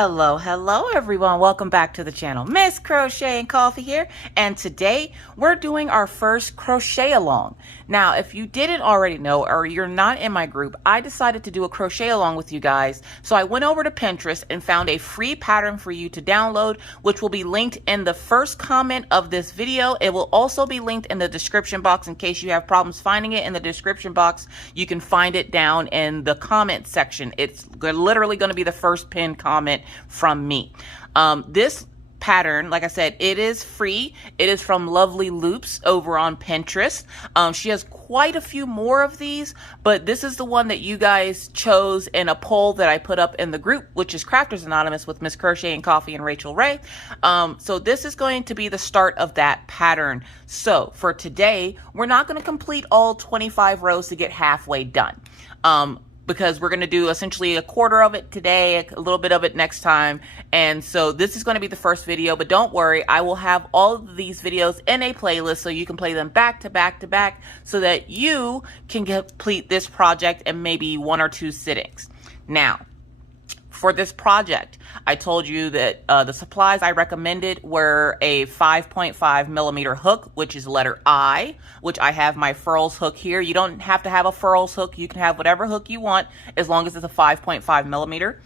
Hello everyone. Welcome back to the channel. Miss Crochet and Coffee here, and today we're doing our first crochet along. Now, if you didn't already know or you're not in my group, I decided to do a crochet along with you guys. So I went over to Pinterest and found a free pattern for you to download, which will be linked in the first comment of this video. It will also be linked in the description box in case you have problems finding it in the description box. You can find it down in the comment section. It's literally going to be the first pinned comment from me. This pattern, like I said, it is free. It is from Lovely Loops over on Pinterest. She has quite a few more of these, but this is the one that you guys chose in a poll that I put up in the group, which is Crafters Anonymous with Miss Crochet and Coffee and Rachel Ray. So this is going to be the start of that pattern. So for today, we're not going to complete all 25 rows to get halfway done. Because we're going to do essentially a quarter of it today, a little bit of it next time. And so this is going to be the first video, but don't worry, I will have all of these videos in a playlist so you can play them back to back to back so that you can complete this project in maybe 1 or 2 sittings. Now, for this project, I told you that the supplies I recommended were a 5.5 millimeter hook, which is letter I, which I have my furls hook here. You don't have to have a furls hook. You can have whatever hook you want as long as it's a 5.5 millimeter.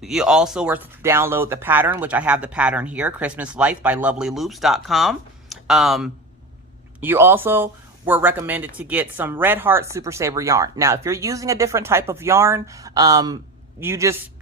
You also were to download the pattern, which I have the pattern here, Christmas Lights by lovelyloops.com. You also were recommended to get some Red Heart Super Saver yarn. Now, if you're using a different type of yarn, you just,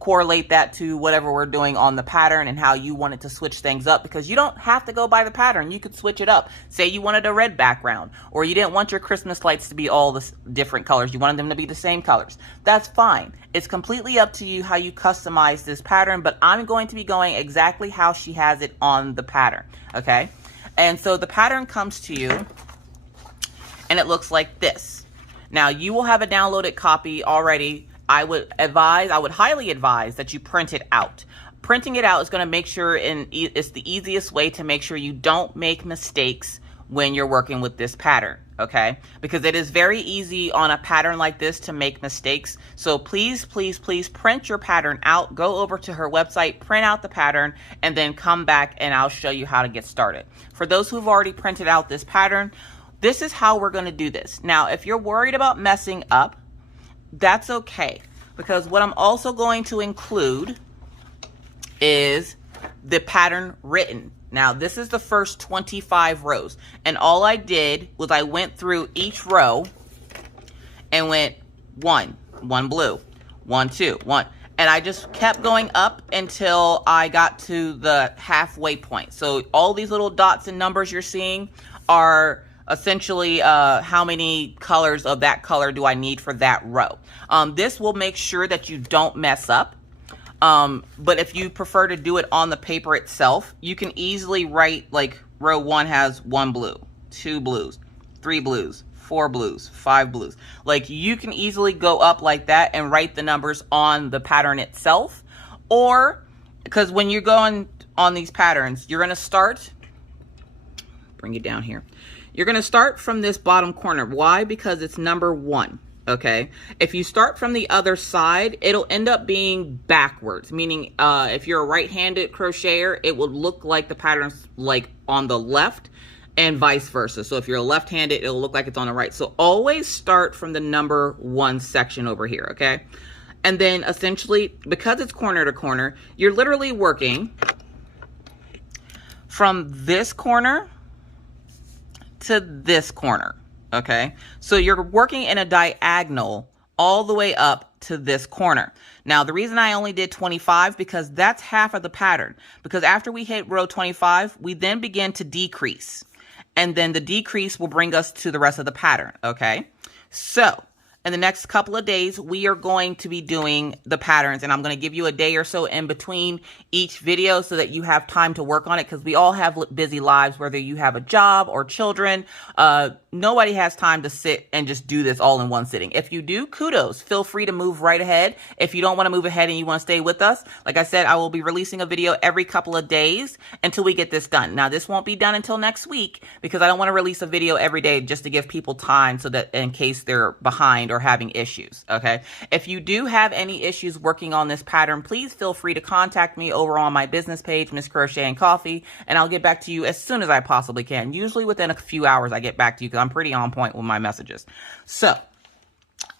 correlate that to whatever we're doing on the pattern and how you wanted to switch things up, because you don't have to go by the pattern. You could switch it up. Say you wanted a red background, or you didn't want your Christmas lights to be all the different colors. You wanted them to be the same colors. That's fine. It's completely up to you how you customize this pattern, but I'm going to be going exactly how she has it on the pattern. Okay. And so the pattern comes to you and it looks like this. Now you will have a downloaded copy already. I would highly advise that you print it out. Printing it out is going to make sure, it's the easiest way to make sure you don't make mistakes when you're working with this pattern, okay? Because it is very easy on a pattern like this to make mistakes. So please, please, please print your pattern out. Go over to her website, print out the pattern, and then come back and I'll show you how to get started. For those who've already printed out this pattern, this is how we're going to do this. Now, if you're worried about messing up, that's okay, because what I'm also going to include is the pattern written. Now, this is the first 25 rows, and all I did was I went through each row and went 1 blue, 1, 2, 1, and I just kept going up until I got to the halfway point. So all these little dots and numbers you're seeing are essentially how many colors of that color do I need for that row. This will make sure that you don't mess up. But if you prefer to do it on the paper itself, you can easily write, like, row 1 has 1 blue, 2 blues, 3 blues, 4 blues, 5 blues. Like, you can easily go up like that and write the numbers on the pattern itself. Or, because when you're going on these patterns, you're going to start, bring it down here. You're going to start from this bottom corner. Why? Because it's number 1. Okay. If you start from the other side, it'll end up being backwards, meaning if you're a right-handed crocheter, it will look like the pattern's like on the left and vice versa. So if you're left-handed, it'll look like it's on the right. So always start from the number 1 section over here. Okay. And then essentially, because it's corner to corner, you're literally working from this corner to this corner. Okay, so you're working in a diagonal all the way up to this corner. Now, the reason I only did 25, because that's half of the pattern, because after we hit row 25, we then begin to decrease, and then the decrease will bring us to the rest of the pattern. Okay, so in the next couple of days, we are going to be doing the patterns, and I'm going to give you a day or so in between each video so that you have time to work on it, because we all have busy lives, whether you have a job or children. Nobody has time to sit and just do this all in one sitting. If you do, kudos. Feel free to move right ahead. If you don't want to move ahead and you want to stay with us, like I said, I will be releasing a video every couple of days until we get this done. Now, this won't be done until next week, because I don't want to release a video every day just to give people time so that in case they're behind or are having issues, okay? If you do have any issues working on this pattern, please feel free to contact me over on my business page, Miss Crochet and Coffee, and I'll get back to you as soon as I possibly can. Usually within a few hours I get back to you because I'm pretty on point with my messages. So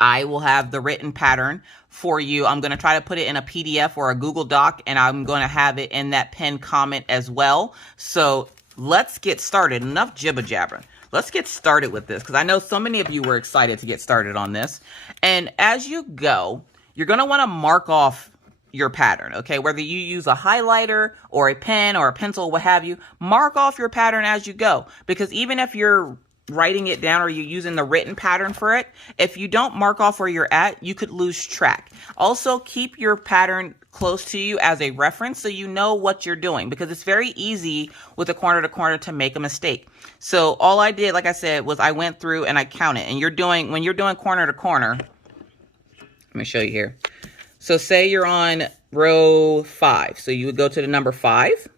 I will have the written pattern for you. I'm going to try to put it in a PDF or a Google Doc, and I'm going to have it in that pinned comment as well. So let's get started. Enough jibber jabbering. Let's get started with this because I know so many of you were excited to get started on this. And as you go, you're going to want to mark off your pattern, okay? Whether you use a highlighter or a pen or a pencil, what have you, mark off your pattern as you go. Because even if you're writing it down or you're using the written pattern for it, if you don't mark off where you're at, you could lose track. Also, keep your pattern close to you as a reference so you know what you're doing, because it's very easy with a corner to corner to make a mistake. So all I did, like I said, was I went through and I counted. And when you're doing corner to corner, let me show you here. So say you're on row 5. So you would go to the number 5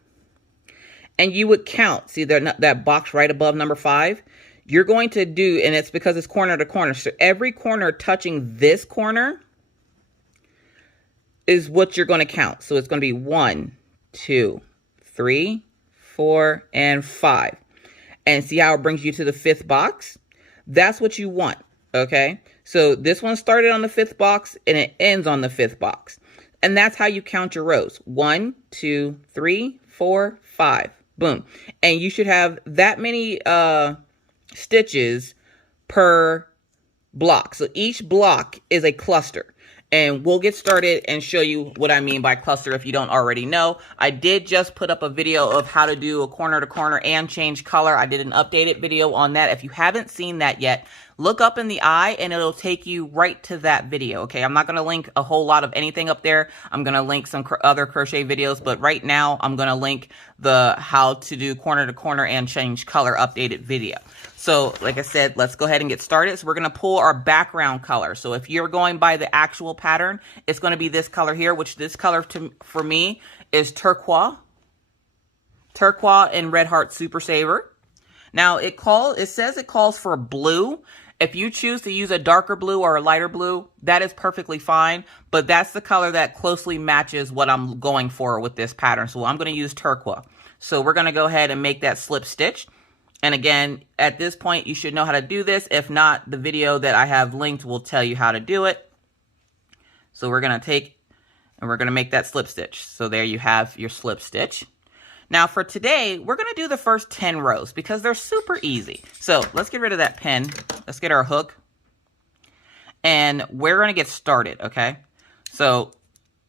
and you would count. See that box right above number 5? You're going to do, and it's because it's corner to corner. So every corner touching this corner is what you're going to count. So it's going to be 1, 2, 3, 4, and 5. And see how it brings you to the 5th box? That's what you want, okay? So this one started on the 5th box and it ends on the 5th box. And that's how you count your rows. 1, 2, 3, 4, 5. Boom. And you should have that many stitches per block. So each block is a cluster. And we'll get started and show you what I mean by cluster if you don't already know. I did just put up a video of how to do a corner to corner and change color. I did an updated video on that. If you haven't seen that yet, look up in the eye and it'll take you right to that video, okay? I'm not going to link a whole lot of anything up there. I'm going to link some other crochet videos, but right now I'm going to link the how to do corner to corner and change color updated video. So like I said, let's go ahead and get started. So we're going to pull our background color. So if you're going by the actual pattern, it's going to be this color here, which this color for me is turquoise. Turquoise and Red Heart Super Saver. Now it says it calls for blue. If you choose to use a darker blue or a lighter blue, that is perfectly fine. But that's the color that closely matches what I'm going for with this pattern. So I'm going to use turquoise. So we're going to go ahead and make that slip stitch. And again, at this point, you should know how to do this. If not, the video that I have linked will tell you how to do it. So we're going to take and we're going to make that slip stitch. So there you have your slip stitch. Now for today, we're going to do the first 10 rows because they're super easy. So let's get rid of that pen. Let's get our hook. And we're going to get started, okay? So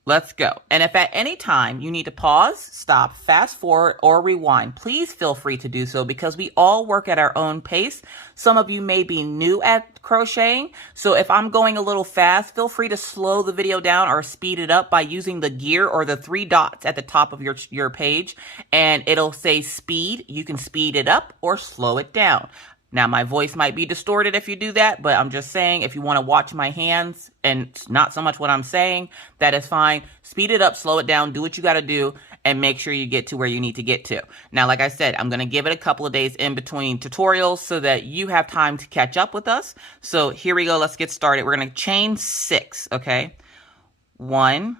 let's go. And if at any time you need to pause, stop, fast forward, or rewind, please feel free to do so because we all work at our own pace. Some of you may be new at crocheting. So if I'm going a little fast, feel free to slow the video down or speed it up by using the gear or the 3 dots at the top of your page. And it'll say speed. You can speed it up or slow it down. Now, my voice might be distorted if you do that, but I'm just saying if you want to watch my hands and not so much what I'm saying, that is fine. Speed it up, slow it down, do what you got to do, and make sure you get to where you need to get to. Now, like I said, I'm going to give it a couple of days in between tutorials so that you have time to catch up with us. So here we go. Let's get started. We're going to chain 6, okay? 1,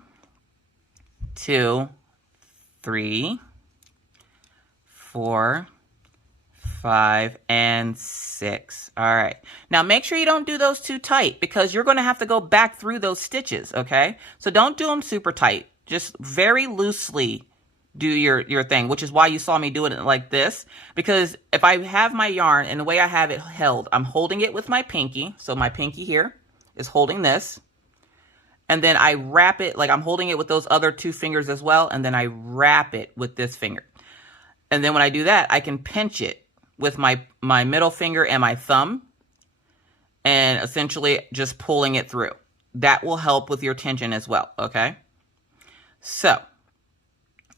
2, 3, 4, 5, and 6. All right. Now make sure you don't do those too tight because you're going to have to go back through those stitches, okay? So don't do them super tight. Just very loosely do your thing, which is why you saw me doing it like this. Because if I have my yarn and the way I have it held, I'm holding it with my pinky. So my pinky here is holding this. And then I wrap it, like I'm holding it with those other 2 fingers as well. And then I wrap it with this finger. And then when I do that, I can pinch it with my middle finger and my thumb and essentially just pulling it through. That will help with your tension as well, okay? So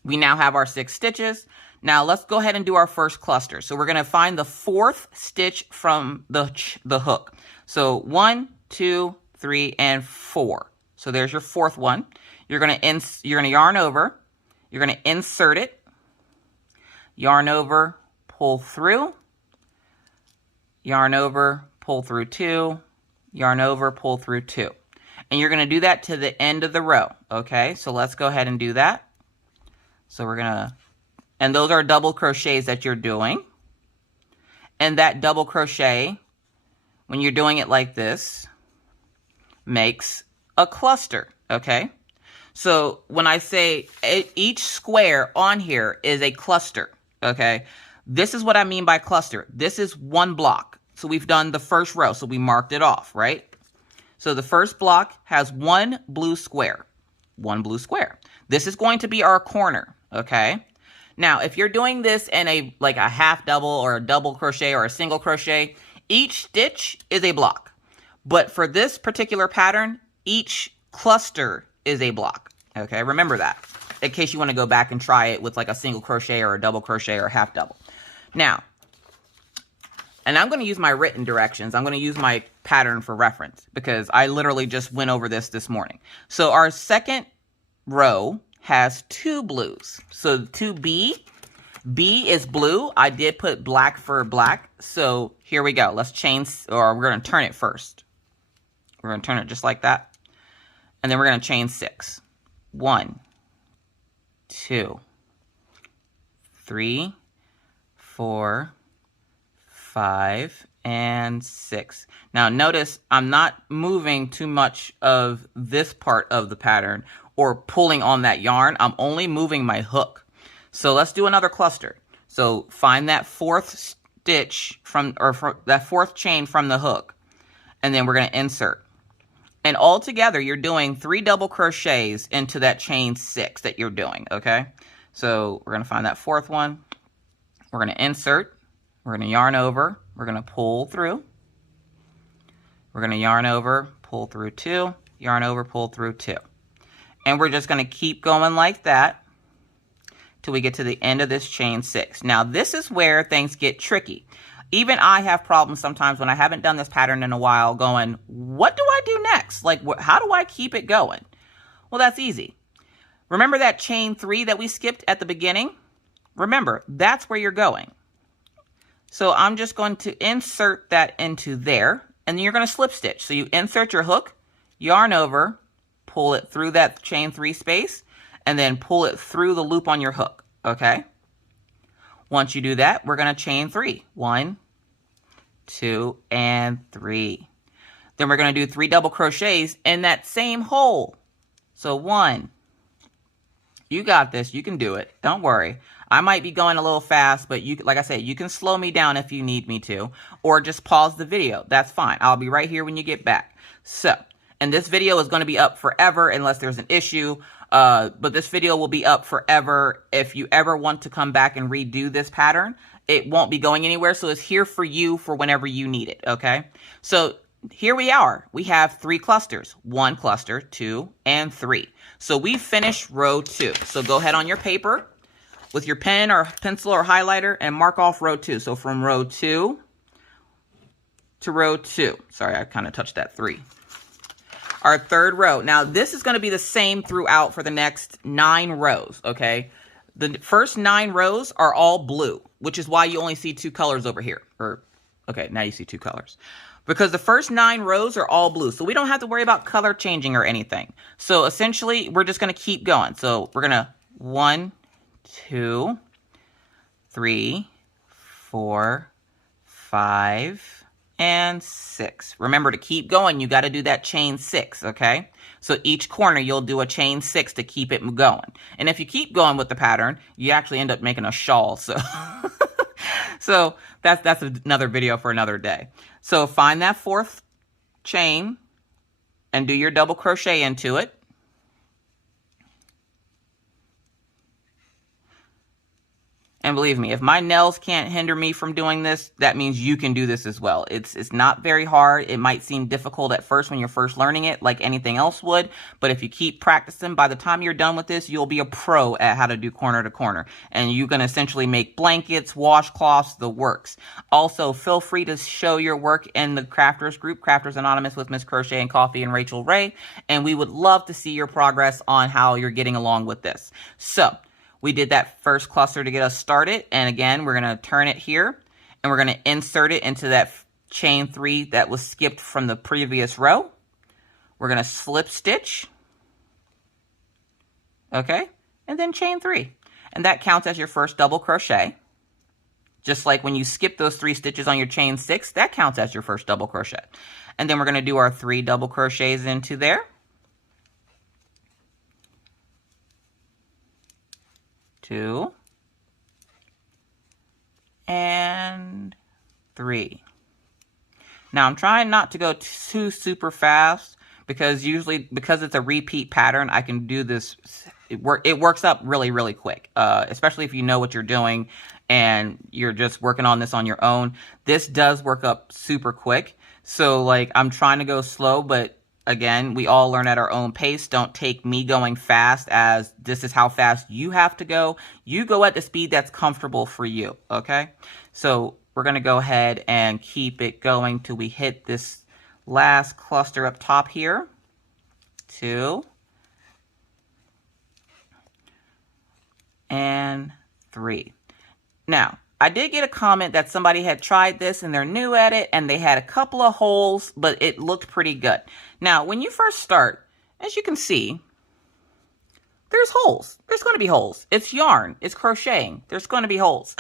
we now have our 6 stitches. Now let's go ahead and do our first cluster. So we're going to find the 4th stitch from the hook. So 1, 2, 3, and 4. So there's your 4th one. You're going to yarn over. You're going to insert it. Yarn over, pull through, yarn over, pull through 2, yarn over, pull through 2. And you're going to do that to the end of the row, okay? So let's go ahead and do that. So we're going to, and those are double crochets that you're doing. And that double crochet, when you're doing it like this, makes a cluster, okay? So when I say each square on here is a cluster, okay? This is what I mean by cluster. This is one block. So we've done the first row, so we marked it off, right? So the first block has one blue square. One blue square. This is going to be our corner, okay? Now, if you're doing this in a like a half double or a double crochet or a single crochet, each stitch is a block. But for this particular pattern, each cluster is a block, okay? Remember that, in case you want to go back and try it with like a single crochet or a double crochet or a half double. Now, and I'm going to use my written directions. I'm going to use my pattern for reference because I literally just went over this morning. So our second row has 2 blues. So 2B, B is blue. I did put black for black. So here we go. Let's chain, or we're going to turn it first. We're going to turn it just like that. And then we're going to chain 6. 1, 2, 3, 4, 5, and 6. Now notice I'm not moving too much of this part of the pattern or pulling on that yarn. I'm only moving my hook. So let's do another cluster. So find that 4th stitch from that 4th chain from the hook, and then we're going to insert. And all together you're doing 3 double crochets into that chain 6 that you're doing, okay? So we're going to find that 4th one. We're going to insert. We're going to yarn over. We're going to pull through. We're going to yarn over, pull through 2, yarn over, pull through 2. And we're just going to keep going like that till we get to the end of this chain 6. Now, this is where things get tricky. Even I have problems sometimes when I haven't done this pattern in a while going, what do I do next? Like, how do I keep it going? Well, that's easy. Remember that chain 3 that we skipped at the beginning? Remember, that's where you're going. So I'm just going to insert that into there, and then you're going to slip stitch. So you insert your hook, yarn over, pull it through that chain 3 space, and then pull it through the loop on your hook, okay? Once you do that, we're going to chain 3. 1, 2, and 3. Then we're going to do 3 double crochets in that same hole. So 1. You got this. You can do it. Don't worry. I might be going a little fast, but you, like I said, you can slow me down if you need me to, or just pause the video. That's fine. I'll be right here when you get back. So, and this video is going to be up forever unless there's an issue. But this video will be up forever. If you ever want to come back and redo this pattern, it won't be going anywhere. So it's here for you for whenever you need it. Okay. So here we are. We have 3 clusters, 1 cluster, 2, and 3. So we finished row 2. So go ahead on your paper with your pen or pencil or highlighter and mark off row 2. So from row 2 to row 2. Sorry, I kind of touched that 3. Our 3rd row. Now, this is going to be the same throughout for the next 9 rows, okay? The first 9 rows are all blue, which is why you only see 2 colors over here. Okay, now you see 2 colors. Because the first 9 rows are all blue, so we don't have to worry about color changing or anything. So essentially, we're just going to keep going. So we're going to 1, 2, 3, 4, 5, and 6. Remember to keep going, you got to do that chain 6, okay? So each corner you'll do a chain 6 to keep it going. And if you keep going with the pattern, you actually end up making a shawl. So, so that's another video for another day. So find that 4th chain and do your double crochet into it. And believe me, if my nails can't hinder me from doing this, that means you can do this as well. It's not very hard. It might seem difficult at first when you're first learning it, like anything else would. But if you keep practicing, by the time you're done with this, you'll be a pro at how to do corner to corner. And you can essentially make blankets, washcloths, the works. Also, feel free to show your work in the Crafters group, Crafters Anonymous with Miss Crochet and Coffee and Rachel Ray. And we would love to see your progress on how you're getting along with this. So, we did that first cluster to get us started. And again, we're going to turn it here and we're going to insert it into that chain 3 that was skipped from the previous row. We're going to slip stitch, okay, and then chain 3. And that counts as your first double crochet. Just like when you skip those 3 stitches on your chain 6, that counts as your first double crochet. And then we're going to do our 3 double crochets into there. 2 and 3. Now I'm trying not to go too super fast because usually, because it's a repeat pattern, I can do this. It works up really, really quick, especially if you know what you're doing and you're just working on this on your own. This does work up super quick. So like, I'm trying to go slow, but again, we all learn at our own pace. Don't take me going fast as this is how fast you have to go. You go at the speed that's comfortable for you, okay? So we're going to go ahead and keep it going till we hit this last cluster up top here. 2 and 3. Now, I did get a comment that somebody had tried this and they're new at it and they had a couple of holes, but it looked pretty good. Now, when you first start, as you can see, there's holes. There's going to be holes. It's yarn. It's crocheting. There's going to be holes.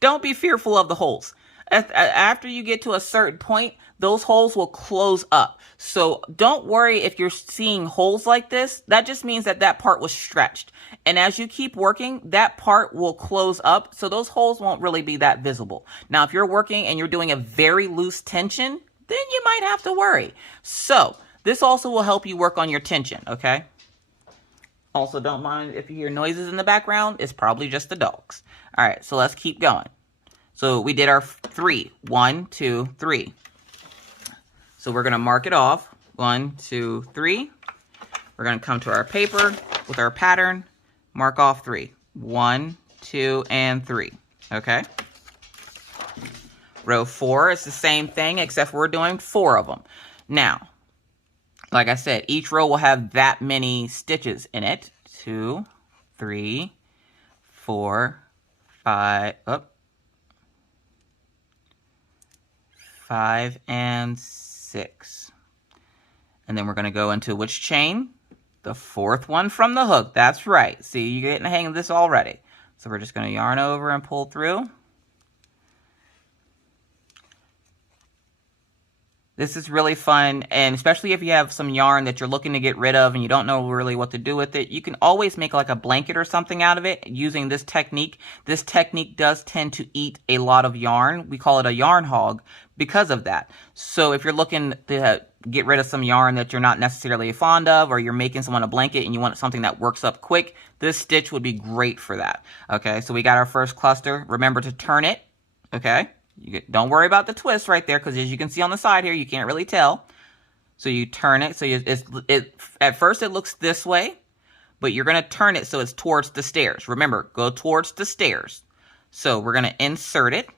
Don't be fearful of the holes. After you get to a certain point, those holes will close up. So don't worry if you're seeing holes like this. That just means that that part was stretched. And as you keep working, that part will close up. So those holes won't really be that visible. Now, if you're working and you're doing a very loose tension, then you might have to worry. So this also will help you work on your tension, okay? Also, don't mind if you hear noises in the background. It's probably just the dogs. All right, so let's keep going. So we did our 3. 1, 2, 3. So we're going to mark it off. 1, 2, 3. We're going to come to our paper with our pattern. Mark off 3. 1, 2, and 3. Okay. Row 4 is the same thing, except we're doing 4 of them. Now, like I said, each row will have that many stitches in it. 2, 3, 4, 5. 5 and 6. And then we're going to go into which chain? The 4th one from the hook. That's right. See, you're getting the hang of this already. So we're just going to yarn over and pull through. This is really fun, and especially if you have some yarn that you're looking to get rid of and you don't know really what to do with it, you can always make like a blanket or something out of it using this technique. This technique does tend to eat a lot of yarn. We call it a yarn hog because of that. So if you're looking to get rid of some yarn that you're not necessarily fond of, or you're making someone a blanket and you want something that works up quick, this stitch would be great for that. Okay, so we got our first cluster. Remember to turn it, okay? Don't worry about the twist right there, because as you can see on the side here, you can't really tell. So you turn it. So at first it looks this way, but you're going to turn it so it's towards the stairs. Remember, go towards the stairs. So we're going to insert it.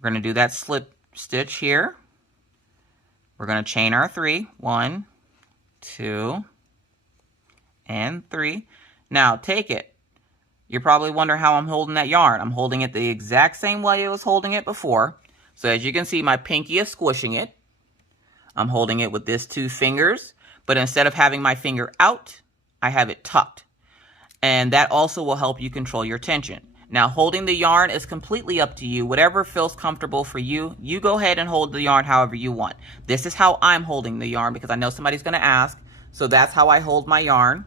We're going to do that slip stitch here. We're going to chain our 3. 1, 2, and 3. Now take it. You're probably wondering how I'm holding that yarn. I'm holding it the exact same way I was holding it before. So as you can see, my pinky is squishing it. I'm holding it with this 2 fingers, but instead of having my finger out, I have it tucked. And that also will help you control your tension. Now, holding the yarn is completely up to you. Whatever feels comfortable for you, you go ahead and hold the yarn however you want. This is how I'm holding the yarn because I know somebody's going to ask. So that's how I hold my yarn.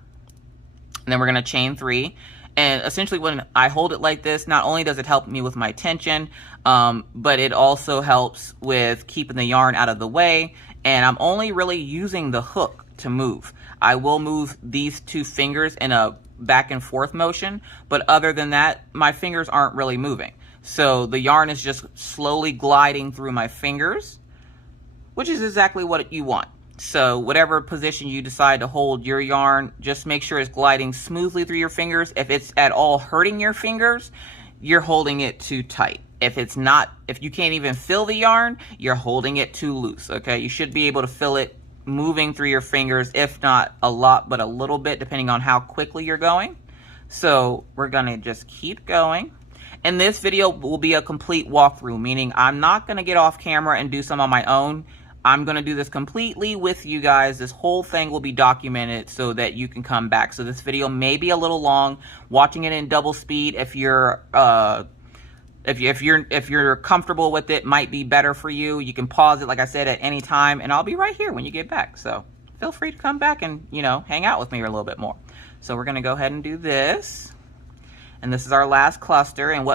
And then we're going to chain 3. And essentially when I hold it like this, not only does it help me with my tension, but it also helps with keeping the yarn out of the way. And I'm only really using the hook to move. I will move these 2 fingers in a back and forth motion, but other than that, my fingers aren't really moving. So the yarn is just slowly gliding through my fingers, which is exactly what you want. So whatever position you decide to hold your yarn, just make sure it's gliding smoothly through your fingers. If it's at all hurting your fingers, you're holding it too tight. If it's not, if you can't even feel the yarn, you're holding it too loose, okay? You should be able to feel it moving through your fingers, if not a lot, but a little bit, depending on how quickly you're going. So we're gonna just keep going. And this video will be a complete walkthrough, meaning I'm not going to get off camera and do some on my own. I'm going to do this completely with you guys. This whole thing will be documented so that you can come back. So this video may be a little long. Watching it in double speed, if you're if you're comfortable with it, might be better for you. You can pause it, like I said, at any time, and I'll be right here when you get back. So feel free to come back and, you know, hang out with me a little bit more. So we're going to go ahead and do this. And this is our last cluster, and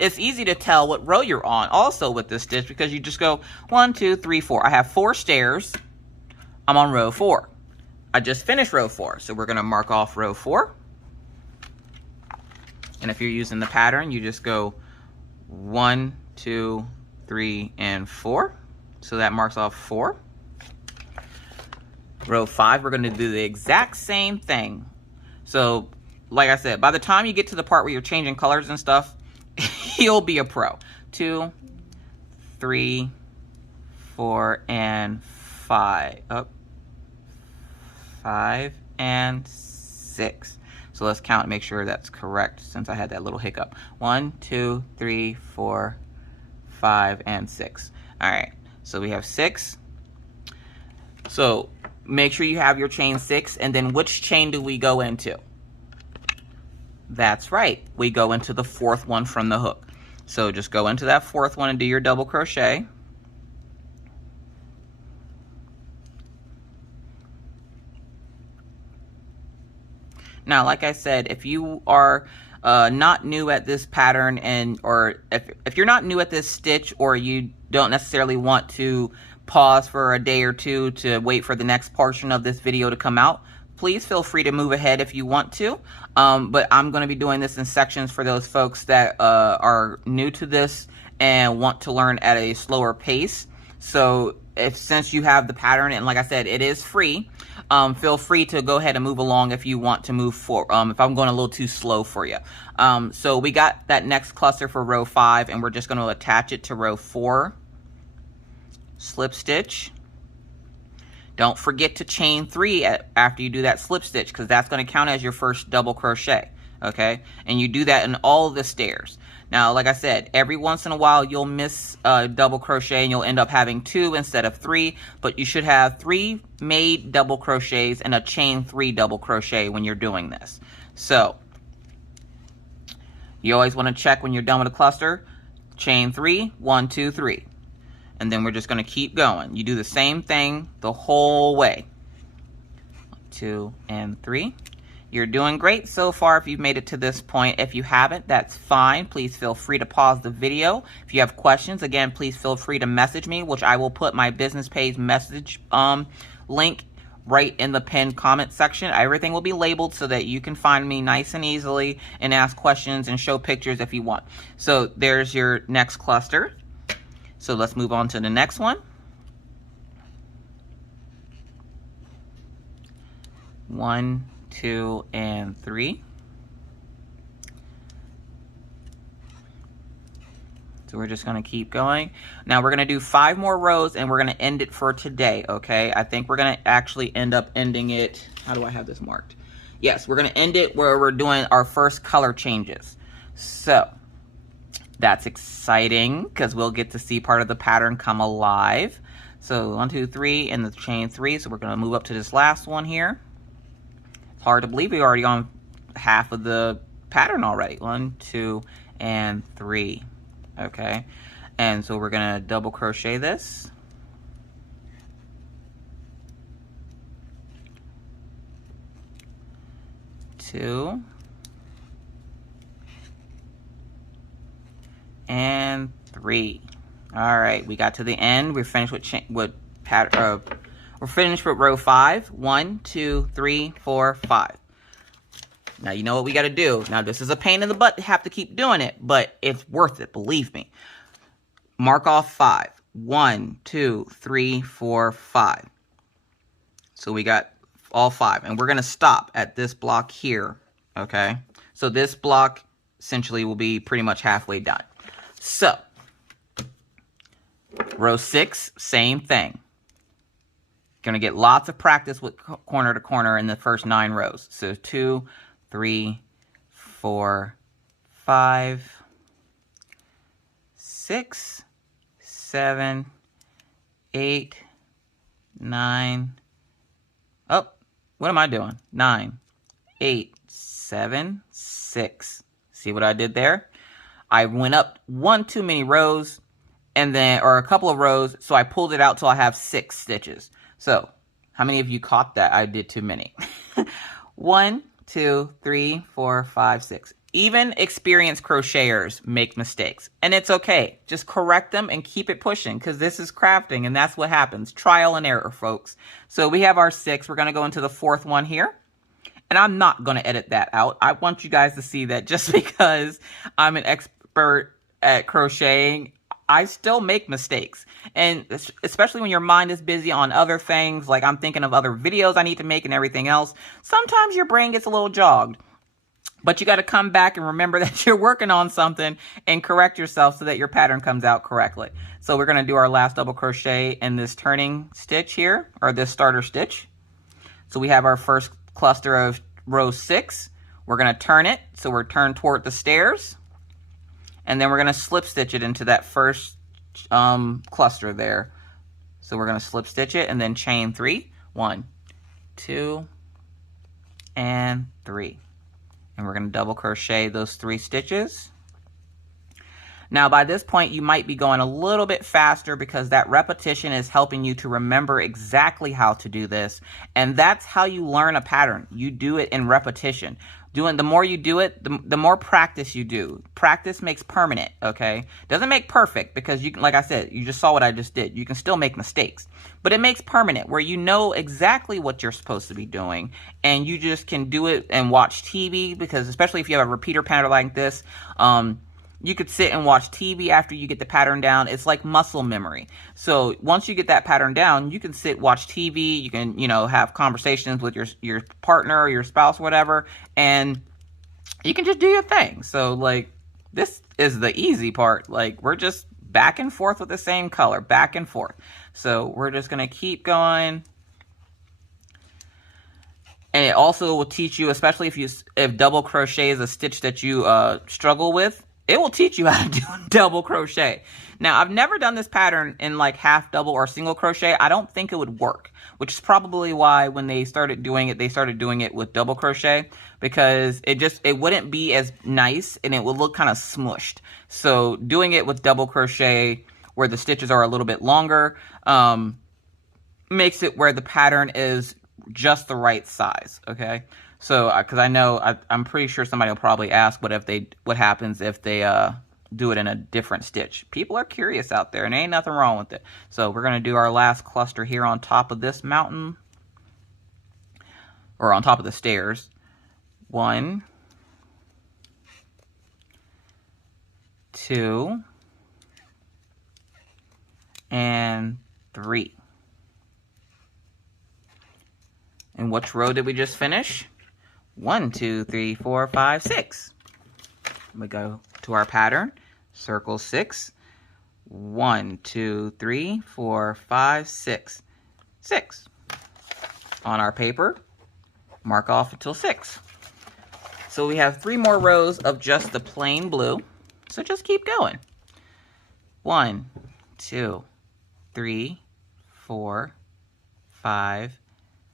it's easy to tell what row you're on also with this stitch, because you just go 1, 2, 3, 4. I have 4 stairs. I'm on row 4. I just finished row 4, so we're going to mark off row 4. And if you're using the pattern, you just go 1, 2, 3, and 4. So that marks off 4. Row 5, we're going to do the exact same thing. So like I said, by the time you get to the part where you're changing colors and stuff, you'll be a pro. 2, 3, 4, and 5. Up. 5 and 6. So let's count and make sure that's correct since I had that little hiccup. 1, 2, 3, 4, 5, and 6. All right. So we have 6. So make sure you have your chain 6, and then which chain do we go into? That's right, we go into the 4th one from the hook. So just go into that 4th one and do your double crochet. Now, like I said, if you are not new at this pattern, or if you're not new at this stitch, or you don't necessarily want to pause for a day or two to wait for the next portion of this video to come out, please feel free to move ahead if you want to. But I'm going to be doing this in sections for those folks that are new to this and want to learn at a slower pace. So since you have the pattern, and like I said, it is free, feel free to go ahead and move along if you want to move forward, if I'm going a little too slow for you. So we got that next cluster for row 5, and we're just going to attach it to row 4. Slip stitch. Don't forget to chain 3 after you do that slip stitch, because that's going to count as your first double crochet, okay? And you do that in all of the stairs. Now, like I said, every once in a while you'll miss a double crochet and you'll end up having 2 instead of 3, but you should have 3 made double crochets and a chain 3 double crochet when you're doing this. So you always want to check when you're done with a cluster, chain 3, 1, 2, 3. And then we're just going to keep going. You do the same thing the whole way. 1, 2, and 3. You're doing great so far if you've made it to this point. If you haven't, that's fine. Please feel free to pause the video. If you have questions, again, please feel free to message me, which I will put my business page message link right in the pinned comment section. Everything will be labeled so that you can find me nice and easily and ask questions and show pictures if you want. So there's your next cluster. So let's move on to the next one. 1, 2, and 3. So we're just going to keep going. Now we're going to do 5 more rows and we're going to end it for today, okay? I think we're going to actually end up ending it. How do I have this marked? Yes, we're going to end it where we're doing our first color changes. So that's exciting because we'll get to see part of the pattern come alive. So 1, 2, 3 and the chain 3. So we're going to move up to this last one here. It's hard to believe we're already on half of the pattern already. 1, 2, and 3. Okay. And so we're going to double crochet this. Two. And 3. All right, we got to the end. We're finished with pattern. We're finished with row 5. 1, 2, 3, 4, 5. Now you know what we got to do. Now this is a pain in the butt to have to keep doing it, but it's worth it. Believe me. Mark off 5. 1, 2, 3, 4, 5. So we got all 5, and we're gonna stop at this block here. Okay. So this block essentially will be pretty much halfway done. So, row 6, same thing. Gonna get lots of practice with corner to corner in the first 9 rows. So 2, 3, 4, 5, 6, 7, 8, 9. Oh, what am I doing? 9, 8, 7, 6. See what I did there? I went up one too many rows, and then, or a couple of rows, so I pulled it out till I have 6 stitches. So, how many of you caught that I did too many? 1, 2, 3, 4, 5, 6. Even experienced crocheters make mistakes, and it's okay. Just correct them and keep it pushing, because this is crafting, and that's what happens. Trial and error, folks. So we have our 6. We're going to go into the 4th one here. And I'm not going to edit that out. I want you guys to see that just because I'm an expert at crocheting, I still make mistakes. And especially when your mind is busy on other things, like I'm thinking of other videos I need to make and everything else, sometimes your brain gets a little jogged. But you got to come back and remember that you're working on something and correct yourself so that your pattern comes out correctly. So we're going to do our last double crochet in this turning stitch here, or this starter stitch. So we have our first cluster of row 6. We're going to turn it, so we're turned toward the stairs, and then we're going to slip stitch it into that first cluster there. So we're going to slip stitch it and then chain 3. 1, 2, and 3. And we're going to double crochet those 3 stitches. Now by this point you might be going a little bit faster because that repetition is helping you to remember exactly how to do this. And that's how you learn a pattern. You do it in repetition. The more you do it, the more practice you do. Practice makes permanent, okay? Doesn't make perfect because, you, like I said, you just saw what I just did. You can still make mistakes. But it makes permanent where you know exactly what you're supposed to be doing. And you just can do it and watch TV, because especially if you have a repeater pattern like this, you could sit and watch TV after you get the pattern down. It's like muscle memory. So once you get that pattern down, you can sit, watch TV. You can, you know, have conversations with your partner or your spouse, whatever, and you can just do your thing. So like, this is the easy part. Like, we're just back and forth with the same color, back and forth. So we're just going to keep going. And it also will teach you, especially if double crochet is a stitch that you struggle with, it will teach you how to do double crochet. Now, I've never done this pattern in like half double or single crochet. I don't think it would work, which is probably why when they started doing it, they started doing it with double crochet, because it wouldn't be as nice and it would look kind of smushed. So doing it with double crochet where the stitches are a little bit longer makes it where the pattern is just the right size, okay? So, because I'm pretty sure somebody will probably ask what happens if they do it in a different stitch. People are curious out there, and ain't nothing wrong with it. So we're going to do our last cluster here on top of this mountain, or on top of the stairs. 1, 2, and 3. And which row did we just finish? 1, 2, 3, 4, 5, 6. We go to our pattern, circle 6. 1, 2, 3, 4, 5, 6. 6. On our paper, mark off until 6. So we have 3 more rows of just the plain blue. So just keep going. 1, 2, 3, 4, 5,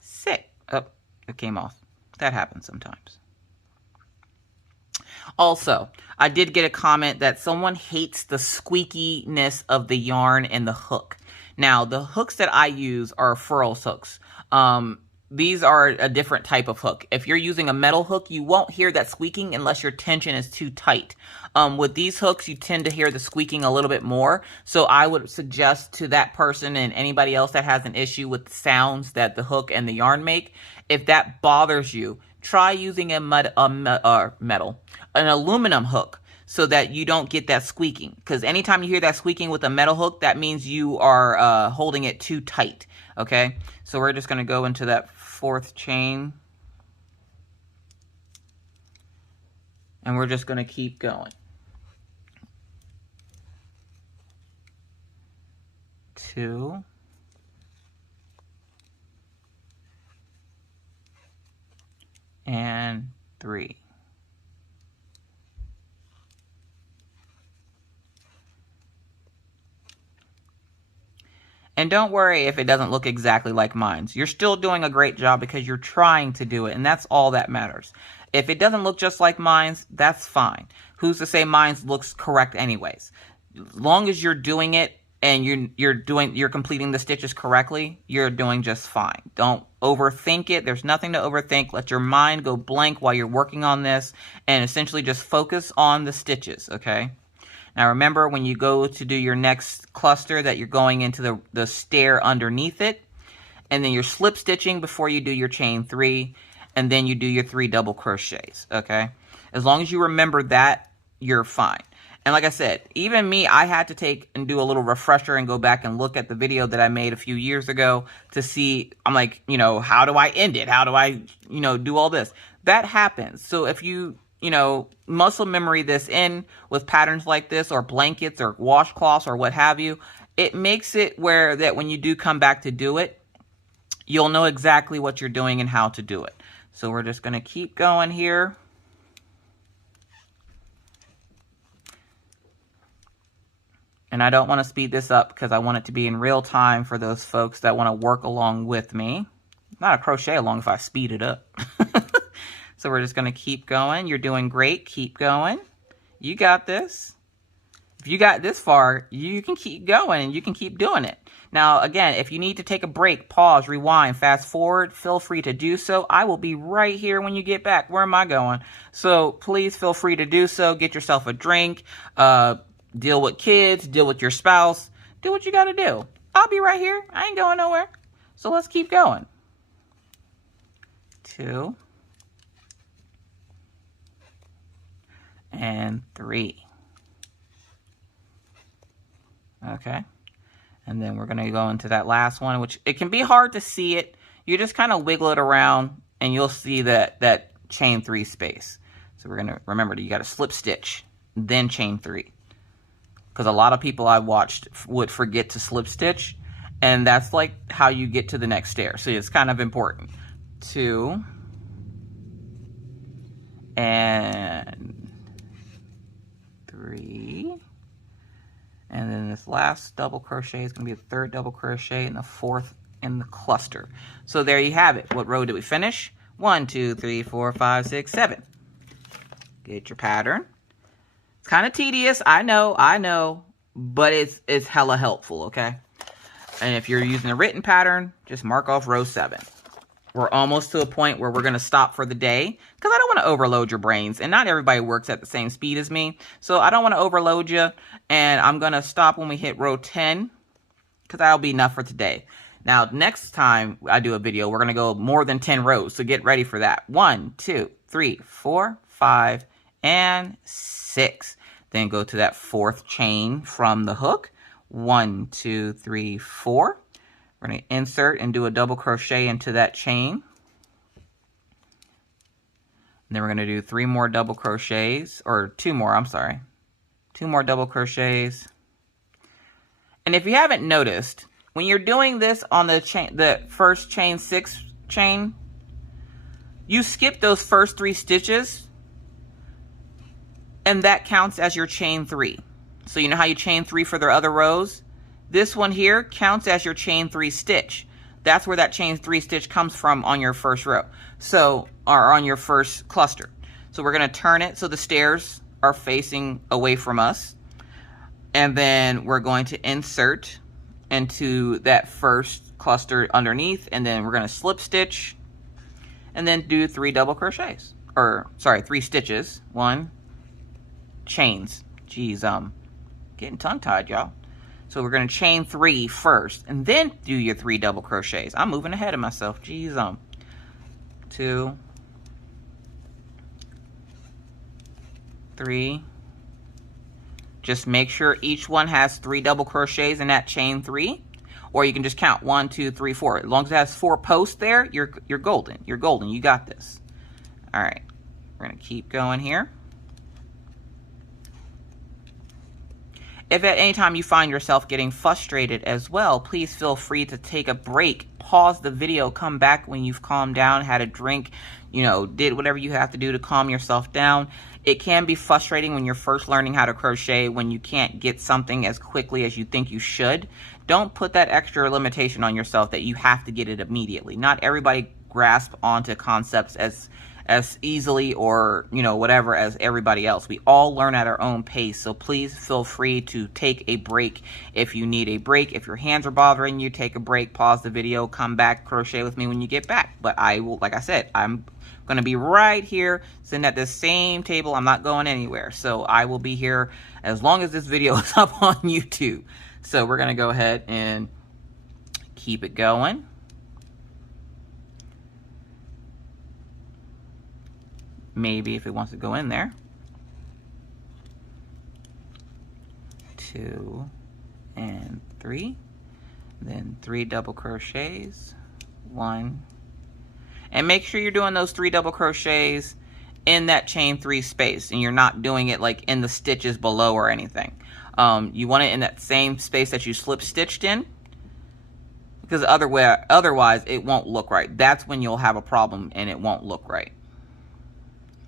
6. Oh, it came off. That happens sometimes. Also, I did get a comment that someone hates the squeakiness of the yarn and the hook. Now, the hooks that I use are Furls hooks. These are a different type of hook. If you're using a metal hook, you won't hear that squeaking unless your tension is too tight. With these hooks, you tend to hear the squeaking a little bit more. So I would suggest to that person and anybody else that has an issue with the sounds that the hook and the yarn make, if that bothers you, try using an aluminum hook so that you don't get that squeaking. Because anytime you hear that squeaking with a metal hook, that means you are holding it too tight. Okay, so we're just going to go into that 4th chain. And we're just going to keep going. 2. And 3. And don't worry if it doesn't look exactly like mine. You're still doing a great job because you're trying to do it, and that's all that matters. If it doesn't look just like mine, that's fine. Who's to say mine looks correct anyways? As long as you're doing it and you're completing the stitches correctly, you're doing just fine. Don't overthink it. There's nothing to overthink. Let your mind go blank while you're working on this, and essentially just focus on the stitches, okay? Now remember, when you go to do your next cluster, that you're going into the stair underneath it, and then you're slip stitching before you do your chain 3, and then you do your 3 double crochets, okay? As long as you remember that, you're fine. And like I said, even me, I had to take and do a little refresher and go back and look at the video that I made a few years ago to see, I'm like, you know, how do I end it? How do I, you know, do all this? That happens. So if you muscle memory this in with patterns like this, or blankets or washcloths or what have you, it makes it where that when you do come back to do it, you'll know exactly what you're doing and how to do it. So we're just going to keep going here. And I don't want to speed this up because I want it to be in real time for those folks that want to work along with me. Not a crochet along if I speed it up. So we're just going to keep going. You're doing great. Keep going. You got this. If you got this far, you can keep going and you can keep doing it. Now, again, if you need to take a break, pause, rewind, fast forward, feel free to do so. I will be right here when you get back. Where am I going? So please feel free to do so. Get yourself a drink. Deal with kids. Deal with your spouse. Do what you got to do. I'll be right here. I ain't going nowhere. So let's keep going. 2. And 3. Okay. And then we're going to go into that last one, which it can be hard to see it. You just kind of wiggle it around and you'll see that chain 3 space. So we're going to remember that you got to slip stitch, then chain 3. Because a lot of people I watched would forget to slip stitch, and that's like how you get to the next stair. So it's kind of important. 2 and 3, and then this last double crochet is going to be the 3rd double crochet and the 4th in the cluster. So there you have it. What row did we finish? 1, 2, 3, 4, 5, 6, 7. Get your pattern. It's kind of tedious, I know, but it's hella helpful, okay? And if you're using a written pattern, just mark off row 7. We're almost to a point where we're going to stop for the day because I don't want to overload your brains. And not everybody works at the same speed as me. So I don't want to overload you. And I'm going to stop when we hit row 10 because that'll be enough for today. Now, next time I do a video, we're going to go more than 10 rows. So get ready for that. 1, 2, 3, 4, 5, and 6. Then go to that 4th chain from the hook. 1, 2, 3, 4. We're going to insert and do a double crochet into that chain. And then we're going to do 3 more double crochets, or 2 more, I'm sorry. 2 more double crochets. And if you haven't noticed, when you're doing this on the first chain 6 chain, you skip those first 3 stitches, and that counts as your chain 3. So you know how you chain 3 for the other rows? This one here counts as your chain 3 stitch. That's where that chain 3 stitch comes from on your first row. So, or on your first cluster. So we're going to turn it so the stairs are facing away from us. And then we're going to insert into that first cluster underneath. And then we're going to slip stitch. And then do 3 double crochets. Or, sorry, 3 stitches. 1, chains. Jeez, getting tongue-tied, y'all. So we're going to chain 3 first, and then do your 3 double crochets. I'm moving ahead of myself. Jeez, 2, 3. Just make sure each one has 3 double crochets in that chain 3, or you can just count 1, 2, 3, 4. As long as it has 4 posts there, you're golden. You're golden. You got this. All right, we're going to keep going here. If at any time you find yourself getting frustrated as well, please feel free to take a break, pause the video, come back when you've calmed down, had a drink, you know, did whatever you have to do to calm yourself down. It can be frustrating when you're first learning how to crochet, when you can't get something as quickly as you think you should. Don't put that extra limitation on yourself that you have to get it immediately. Not everybody grasps onto concepts as easily or, you know, whatever as everybody else. We all learn at our own pace, so please feel free to take a break if you need a break. If your hands are bothering you, take a break, pause the video, come back, crochet with me when you get back. But I will, like I said, I'm going to be right here sitting at the same table. I'm not going anywhere, so I will be here as long as this video is up on YouTube. So we're going to go ahead and keep it going. Maybe if it wants to go in there. 2 and 3, then 3 double crochets, 1, and make sure you're doing those 3 double crochets in that chain 3 space, and you're not doing it like in the stitches below or anything. You want it in that same space that you slip stitched in, because otherwise it won't look right. That's when you'll have a problem and it won't look right.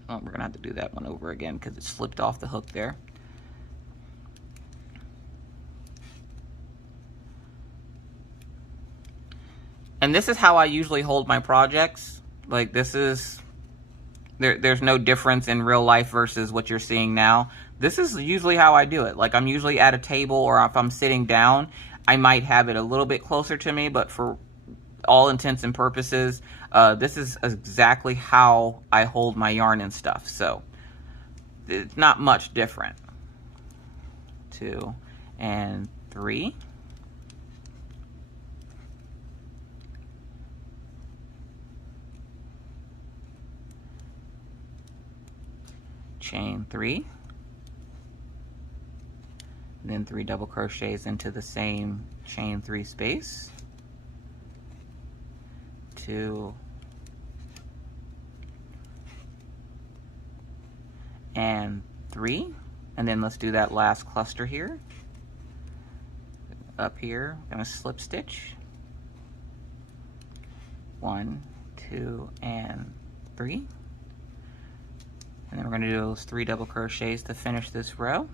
Oh, we're gonna have to do that one over again because it slipped off the hook there. And this is how I usually hold my projects. Like, this is, there's no difference in real life versus what you're seeing now. This is usually how I do it. Like, I'm usually at a table, or if I'm sitting down, I might have it a little bit closer to me, but for all intents and purposes, this is exactly how I hold my yarn and stuff. So it's not much different. 2 and 3. Chain 3, then 3 double crochets into the same chain 3 space, 2 and 3, and then let's do that last cluster here. Up here, I'm going to slip stitch, 1, 2, and 3. And then we're going to do those 3 double crochets to finish this row.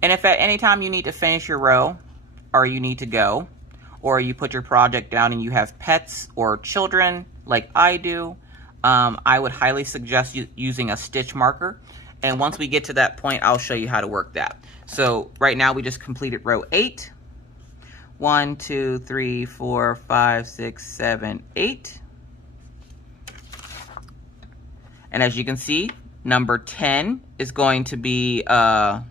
And if at any time you need to finish your row, or you need to go, or you put your project down and you have pets or children like I do, I would highly suggest using a stitch marker. And once we get to that point, I'll show you how to work that. So right now we just completed row 8. 1, 2, 3, 4, 5, 6, 7, 8. And as you can see, number 10 is going to be our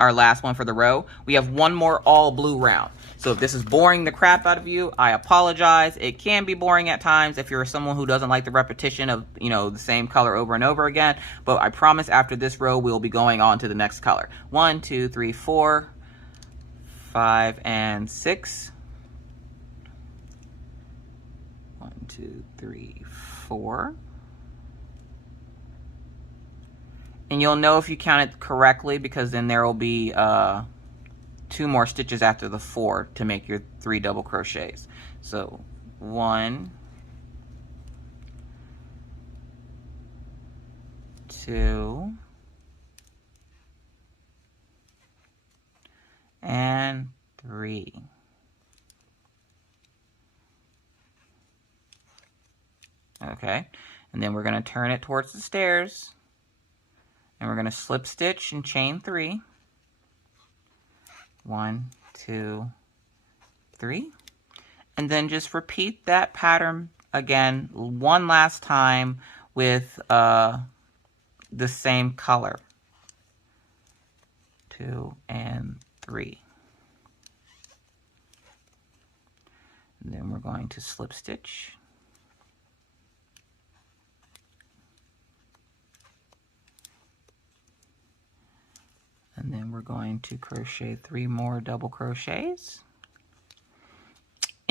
last one for the row. We have one more all blue round. So if this is boring the crap out of you, I apologize. It can be boring at times if you're someone who doesn't like the repetition of, you know, the same color over and over again. But I promise after this row, we'll be going on to the next color. 1, 2, 3, 4, 5, and 6. 1, 2, 3, 4. And you'll know if you count it correctly, because then there will be 2 more stitches after the 4 to make your 3 double crochets. So 1, 2, and 3. Okay, and then we're going to turn it towards the stairs. And we're going to slip stitch and chain 3. 1, 2, 3. And then just repeat that pattern again one last time with the same color. 2 and 3. And then we're going to slip stitch. And then we're going to crochet 3 more double crochets.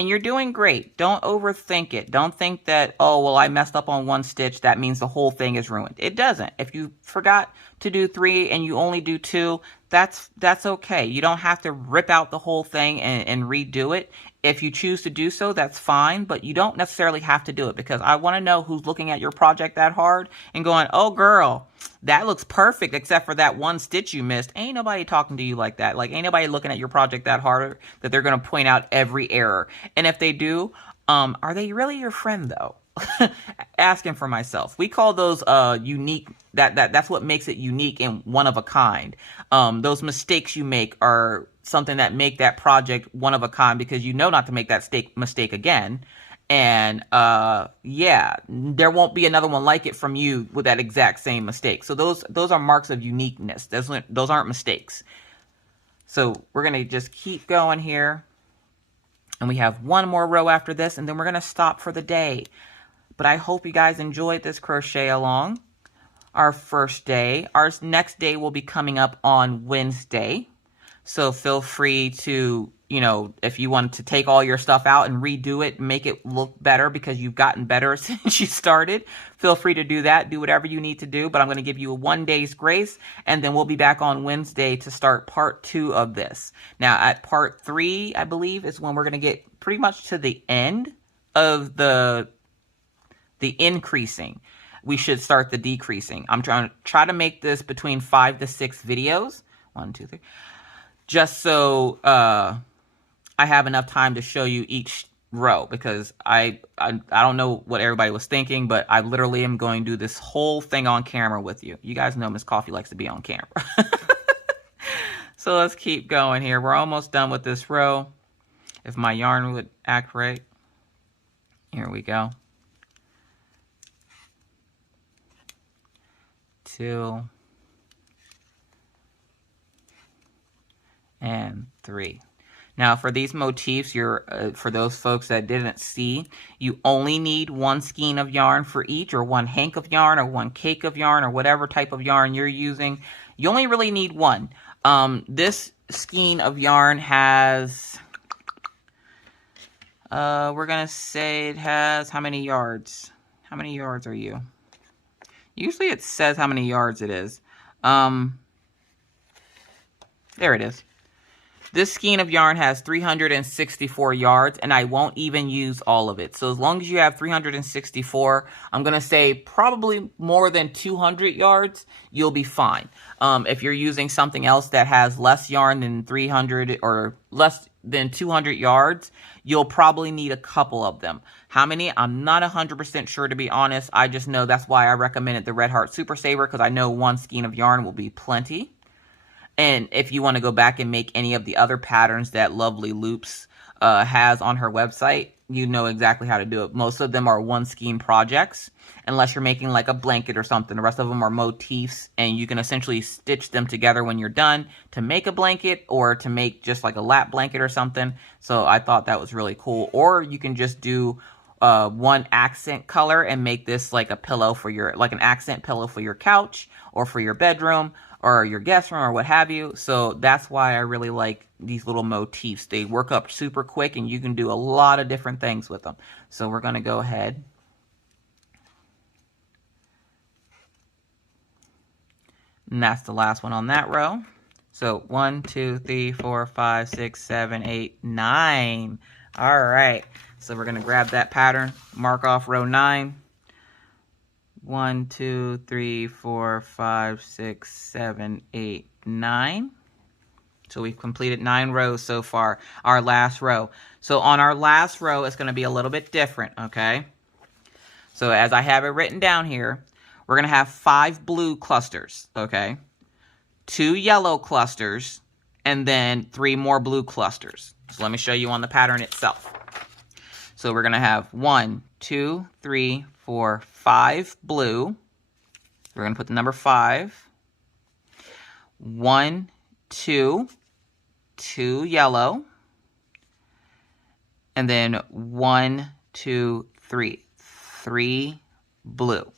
And you're doing great. Don't overthink it. Don't think that, oh, well, I messed up on one stitch. That means the whole thing is ruined. It doesn't. If you forgot to do 3 and you only do 2, that's okay. You don't have to rip out the whole thing and redo it. If you choose to do so, that's fine, but you don't necessarily have to do it, because I want to know who's looking at your project that hard and going, oh, girl, that looks perfect except for that one stitch you missed. Ain't nobody talking to you like that. Like, ain't nobody looking at your project that hard that they're going to point out every error. And if they do, are they really your friend, though? Asking for myself. We call those unique. That's what makes it unique and one of a kind. Those mistakes you make are something that make that project one of a kind, because you know not to make that mistake again. And yeah, there won't be another one like it from you with that exact same mistake. So those are marks of uniqueness. Those aren't mistakes. So we're gonna just keep going here, and we have one more row after this, and then we're gonna stop for the day. But I hope you guys enjoyed this crochet along. Our first day. Our next day will be coming up on Wednesday. So feel free to, you know, if you want to take all your stuff out and redo it, make it look better because you've gotten better since you started, feel free to do that. Do whatever you need to do. But I'm going to give you 1 day's grace, and then we'll be back on Wednesday to start part 2 of this. Now, at part 3, I believe, is when we're going to get pretty much to the end of the increasing. We should start the decreasing. I'm try to make this between 5 to 6 videos. 1, 2, 3. Just so I have enough time to show you each row, because I don't know what everybody was thinking, but I literally am going to do this whole thing on camera with you. You guys know Miss Coffee likes to be on camera. So let's keep going here. We're almost done with this row. If my yarn would act right. Here we go. 2 and 3. Now for these motifs, for those folks that didn't see, you only need 1 skein of yarn for each, or 1 hank of yarn, or 1 cake of yarn, or whatever type of yarn you're using. You only really need 1. This skein of yarn has, we're gonna say it has how many yards? How many yards are you? Usually it says how many yards it is. There it is. This skein of yarn has 364 yards, and I won't even use all of it. So as long as you have 364, I'm going to say probably more than 200 yards, you'll be fine. If you're using something else that has less yarn than 300 or less than 200 yards, you'll probably need a couple of them. How many? I'm not 100% sure, to be honest. I just know that's why I recommended the Red Heart Super Saver, because I know 1 skein of yarn will be plenty. And if you want to go back and make any of the other patterns that Lovely Loops has on her website, you know exactly how to do it. Most of them are 1 skein projects, unless you're making like a blanket or something. The rest of them are motifs, and you can essentially stitch them together when you're done to make a blanket, or to make just like a lap blanket or something. So I thought that was really cool. Or you can just do 1 accent color and make this like a pillow for your, like an accent pillow for your couch, or for your bedroom, or your guest room, or what have you. So that's why I really like these little motifs. They work up super quick, and you can do a lot of different things with them. So we're going to go ahead. And that's the last one on that row. So 1, 2, 3, 4, 5, 6, 7, 8, 9. All right. So we're going to grab that pattern, mark off row 9. 1, 2, 3, 4, 5, 6, 7, 8, 9. So we've completed 9 rows so far. Our last row. So on our last row, it's going to be a little bit different, okay? So as I have it written down here, we're going to have 5 blue clusters, okay? 2 yellow clusters, and then 3 more blue clusters. So let me show you on the pattern itself. So we're going to have 1, 2, 3, 4, 5 blue. We're going to put the number 5. 1, 2, 2 yellow. And then 1, 2, 3. 3 blue.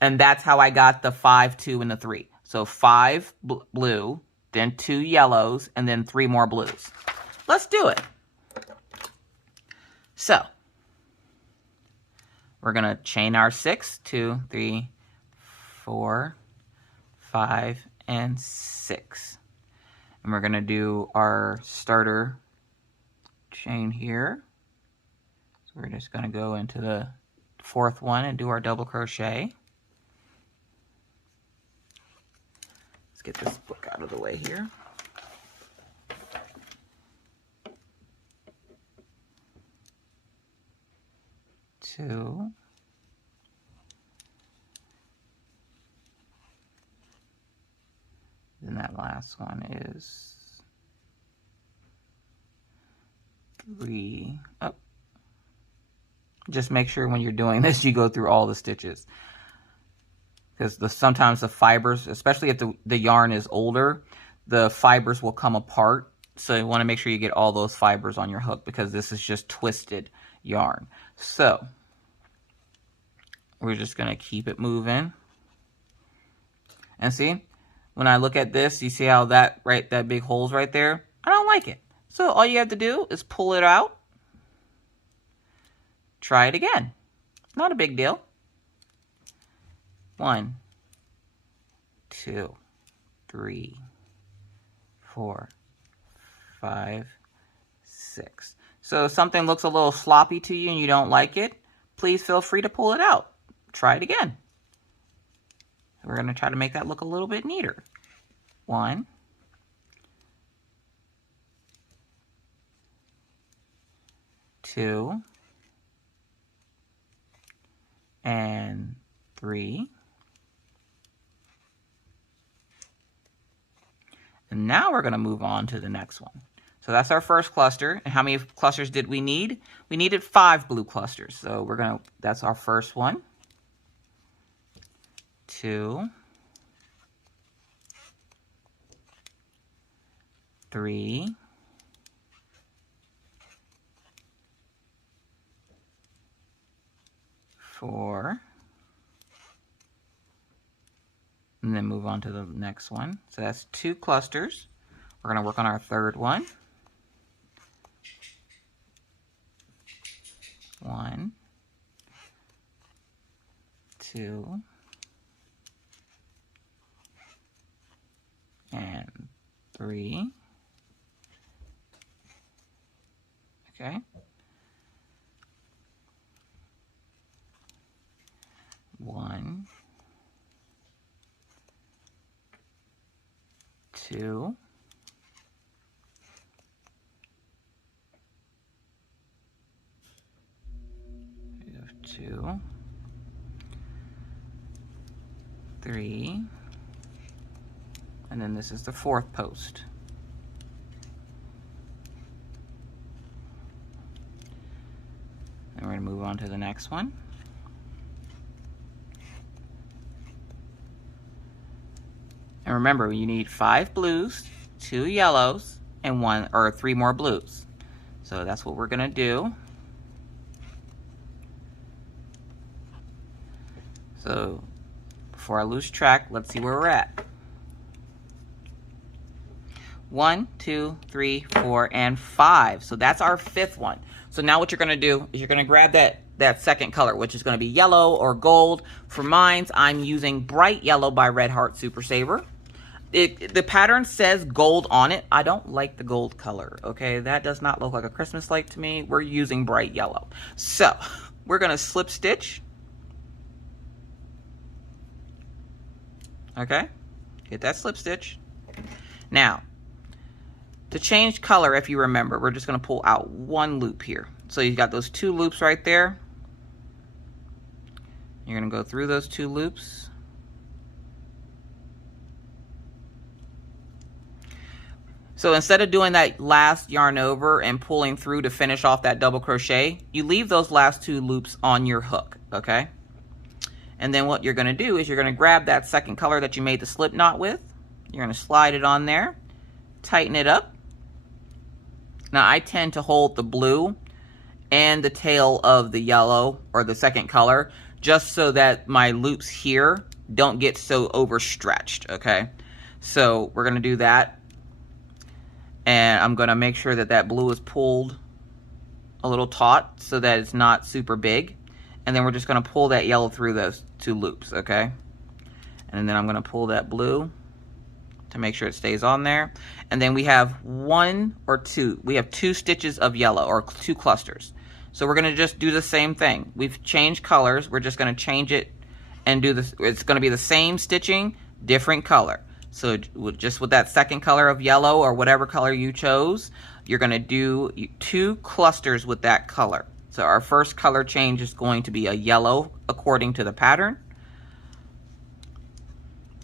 And that's how I got the 5, 2, and the 3. So 5 blue, then 2 yellows, and then 3 more blues. Let's do it. So we're going to chain our 6, 2, 3, 4, 5, and 6. And we're going to do our starter chain here. So we're just going to go into the 4th one and do our double crochet. Let's get this book out of the way here. Two. Then that last one is 3. Oh. Just make sure when you're doing this, you go through all the stitches. Because sometimes the fibers, especially if the yarn is older, the fibers will come apart. So you want to make sure you get all those fibers on your hook, because this is just twisted yarn. So we're just going to keep it moving. And see, when I look at this, you see how that big hole's right there? I don't like it. So all you have to do is pull it out. Try it again. Not a big deal. 1, 2, 3, 4, 5, 6. So if something looks a little sloppy to you and you don't like it, please feel free to pull it out. Try it again. We're going to try to make that look a little bit neater. 1, 2, and 3. And now we're going to move on to the next one. So that's our first cluster. And how many clusters did we need? We needed 5 blue clusters. So that's our first one. 2, 3, 4, and then move on to the next one. So that's 2 clusters. We're going to work on our third one. 1, 2, and 3. Okay. 1, 2, 2, 3, and then this is the 4th post. And we're going to move on to the next one. And remember, you need 5 blues, 2 yellows, and 1 or 3 more blues. So that's what we're going to do. So before I lose track, let's see where we're at. 1, 2, 3, 4, and 5. So that's our 5th one. So now what you're going to do is you're going to grab that second color, which is going to be yellow or gold. For mine, I'm using Bright Yellow by Red Heart Super Saver. The pattern says gold on it. I don't like the gold color, okay? That does not look like a Christmas light to me. We're using bright yellow. So we're going to slip stitch. Okay? Get that slip stitch. Now, to change color, if you remember, we're just going to pull out 1 loop here. So you've got those 2 loops right there. You're going to go through those 2 loops. So instead of doing that last yarn over and pulling through to finish off that double crochet, you leave those last 2 loops on your hook, okay? And then what you're going to do is you're going to grab that second color that you made the slip knot with. You're going to slide it on there, tighten it up. Now I tend to hold the blue and the tail of the yellow or the second color just so that my loops here don't get so overstretched, okay? So we're going to do that. And I'm going to make sure that that blue is pulled a little taut so that it's not super big. And then we're just going to pull that yellow through those 2 loops, okay? And then I'm going to pull that blue to make sure it stays on there. And then we have 1 or 2. We have 2 stitches of yellow, or 2 clusters. So we're going to just do the same thing. We've changed colors. We're just going to change it and do this. It's going to be the same stitching, different color. So just with that second color of yellow or whatever color you chose, you're going to do 2 clusters with that color. So our first color change is going to be a yellow according to the pattern.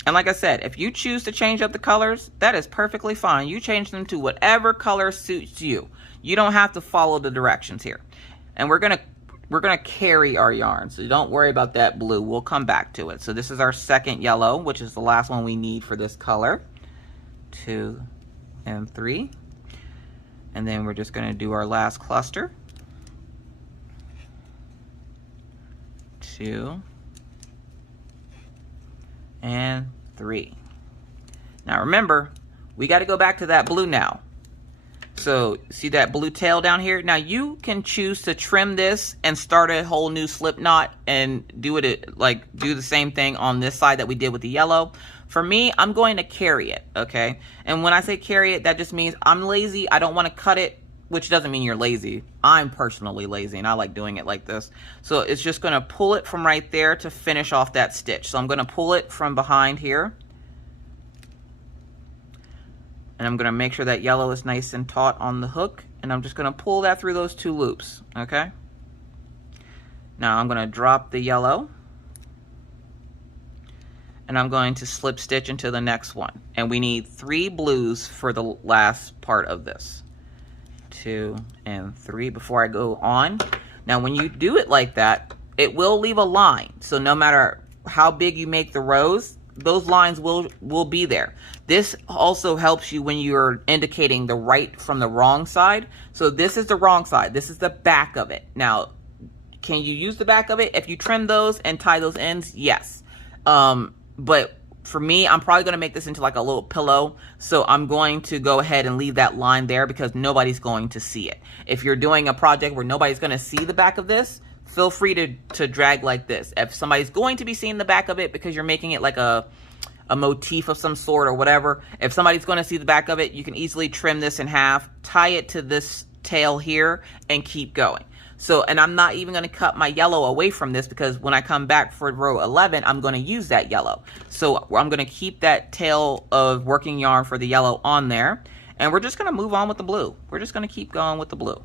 And like I said, if you choose to change up the colors, that is perfectly fine. You change them to whatever color suits you. You don't have to follow the directions here. And we're gonna carry our yarn, so don't worry about that blue. We'll come back to it. So this is our second yellow, which is the last one we need for this color. 2 and 3. And then we're just gonna do our last cluster. 2 and 3. Now remember, we got to go back to that blue now. So see that blue tail down here? Now you can choose to trim this and start a whole new slip knot and do it like do the same thing on this side that we did with the yellow. For me, I'm going to carry it, okay? And when I say carry it, that just means I'm lazy. I don't want to cut it, which doesn't mean you're lazy. I'm personally lazy and I like doing it like this. So it's just going to pull it from right there to finish off that stitch. So I'm going to pull it from behind here. And I'm going to make sure that yellow is nice and taut on the hook. And I'm just going to pull that through those 2 loops, okay? Now I'm going to drop the yellow. And I'm going to slip stitch into the next one. And we need 3 blues for the last part of this. 2 and 3 before I go on. Now when you do it like that, it will leave a line. So no matter how big you make the rows, those lines will be there. This also helps you when you're indicating the right from the wrong side. So this is the wrong side. This is the back of it. Now, can you use the back of it? If you trim those and tie those ends, yes. But for me, I'm probably going to make this into like a little pillow. So I'm going to go ahead and leave that line there because nobody's going to see it. If you're doing a project where nobody's going to see the back of this, feel free to drag like this. If somebody's going to be seeing the back of it because you're making it like a motif of some sort or whatever, if somebody's going to see the back of it, you can easily trim this in half, tie it to this tail here, and keep going. So, and I'm not even going to cut my yellow away from this because when I come back for row 11, I'm going to use that yellow. So I'm going to keep that tail of working yarn for the yellow on there. And we're just going to move on with the blue. We're just going to keep going with the blue.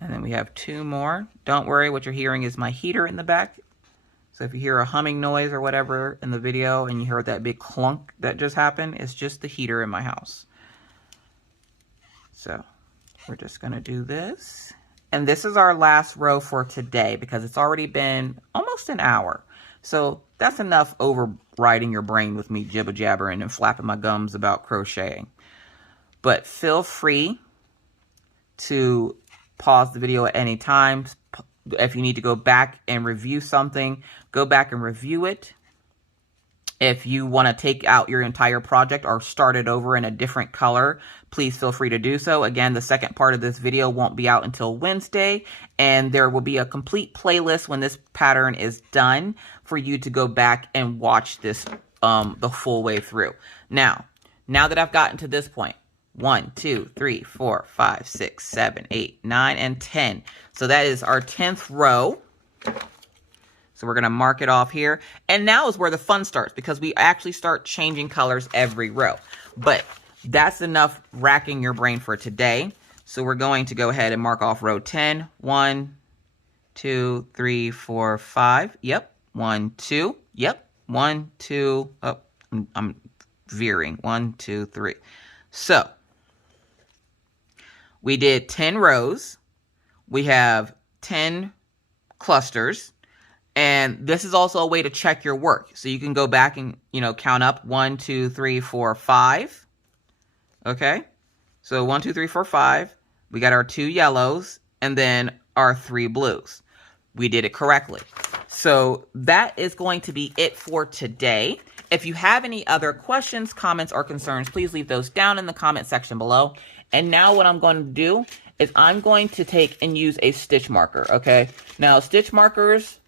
And then we have 2 more. Don't worry, what you're hearing is my heater in the back. So if you hear a humming noise or whatever in the video and you heard that big clunk that just happened, it's just the heater in my house. So we're just going to do this. And this is our last row for today because it's already been almost an hour. So that's enough overriding your brain with me jibber-jabbering and flapping my gums about crocheting. But feel free to pause the video at any time. If you need to go back and review something, go back and review it. If you want to take out your entire project or start it over in a different color, please feel free to do so. Again, the second part of this video won't be out until Wednesday, and there will be a complete playlist when this pattern is done for you to go back and watch this the full way through. Now that I've gotten to this point, 1, 2, 3, 4, 5, 6, 7, 8, 9, and 10. So that is our 10th row. So we're going to mark it off here. And now is where the fun starts because we actually start changing colors every row. But that's enough racking your brain for today. So we're going to go ahead and mark off row 10. 1, 2, 3, 4, 5. Yep. 1, 2. Yep. 1, 2. Oh, I'm veering. 1, 2, 3. So we did 10 rows. We have 10 clusters. And this is also a way to check your work. So you can go back and, count up 1, 2, 3, 4, 5. Okay. So 1, 2, 3, 4, 5. We got our 2 yellows and then our 3 blues. We did it correctly. So that is going to be it for today. If you have any other questions, comments, or concerns, please leave those down in the comment section below. And now what I'm going to do is I'm going to take and use a stitch marker, okay? Now, stitch markers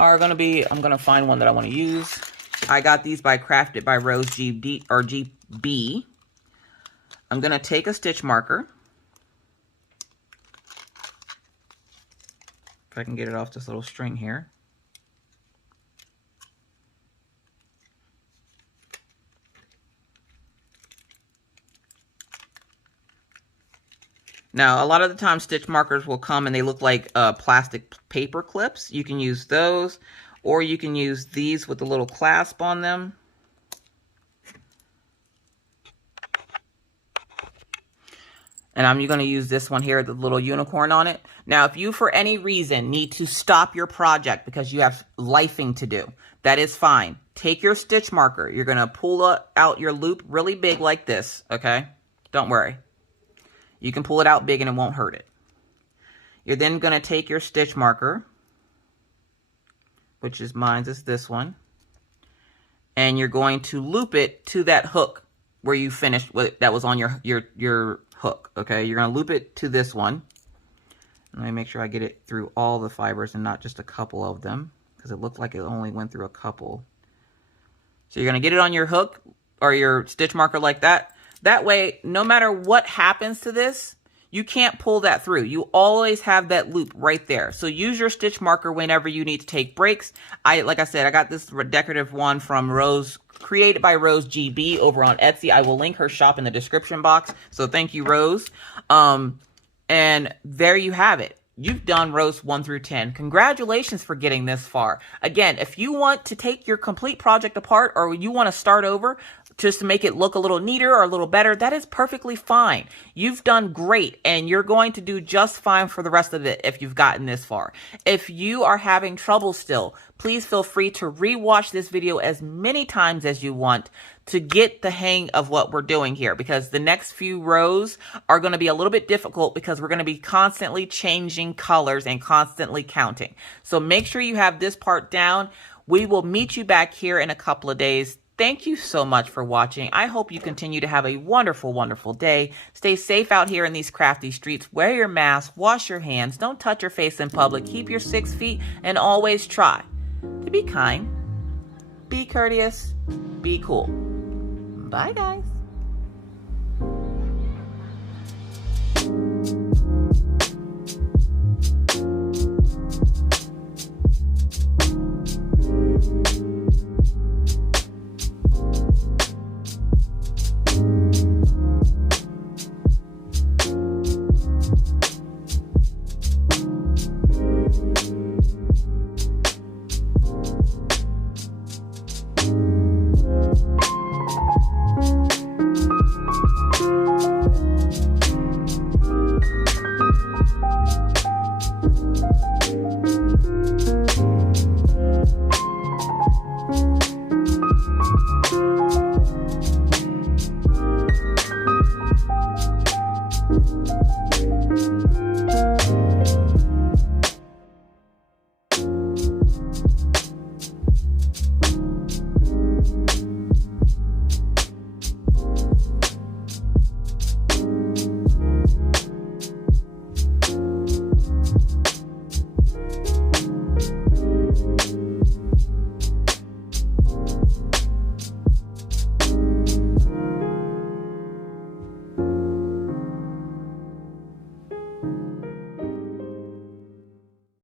are going to be, I'm going to find one that I want to use. I got these by Crafted by Rose GB. I'm going to take a stitch marker. If I can get it off this little string here. Now, a lot of the time stitch markers will come and they look like plastic paper clips. You can use those, or you can use these with a little clasp on them. And I'm going to use this one here, the little unicorn on it. Now, if you, for any reason, need to stop your project because you have lifing to do, that is fine. Take your stitch marker. You're going to pull out your loop really big like this, okay? Don't worry. You can pull it out big and it won't hurt it. You're then going to take your stitch marker, which is mine, is this one, and you're going to loop it to that hook where you finished with, that was on your hook, okay? You're going to loop it to this one. Let me make sure I get it through all the fibers and not just a couple of them, because it looked like it only went through a couple. So you're going to get it on your hook or your stitch marker like that. That way, no matter what happens to this, you can't pull that through. You always have that loop right there. So use your stitch marker whenever you need to take breaks. Like I said, I got this decorative one from Rose, created by Rose GB over on Etsy. I will link her shop in the description box. So thank you, Rose. And there you have it. You've done rows 1 through 10. Congratulations for getting this far. Again, if you want to take your complete project apart or you want to start over just to make it look a little neater or a little better, that is perfectly fine. You've done great and you're going to do just fine for the rest of it if you've gotten this far. If you are having trouble still, please feel free to rewatch this video as many times as you want to get the hang of what we're doing here, because the next few rows are going to be a little bit difficult because we're going to be constantly changing colors and constantly counting. So make sure you have this part down. We will meet you back here in a couple of days. Thank you so much for watching. I hope you continue to have a wonderful, wonderful day. Stay safe out here in these crafty streets. Wear your mask, wash your hands, don't touch your face in public, keep your 6 feet, and always try to be kind, be courteous, be cool. Bye, guys.